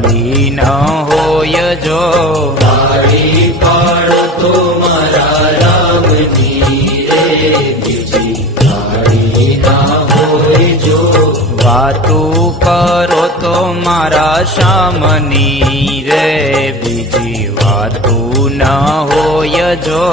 ગાડી ન હોય જો ગાડી પાડતો મારા રામની રે બીજી ગાડી ના હોય જો વાતું કરો તો મારા શ્યામની રે બીજી વાતું ન હોય જો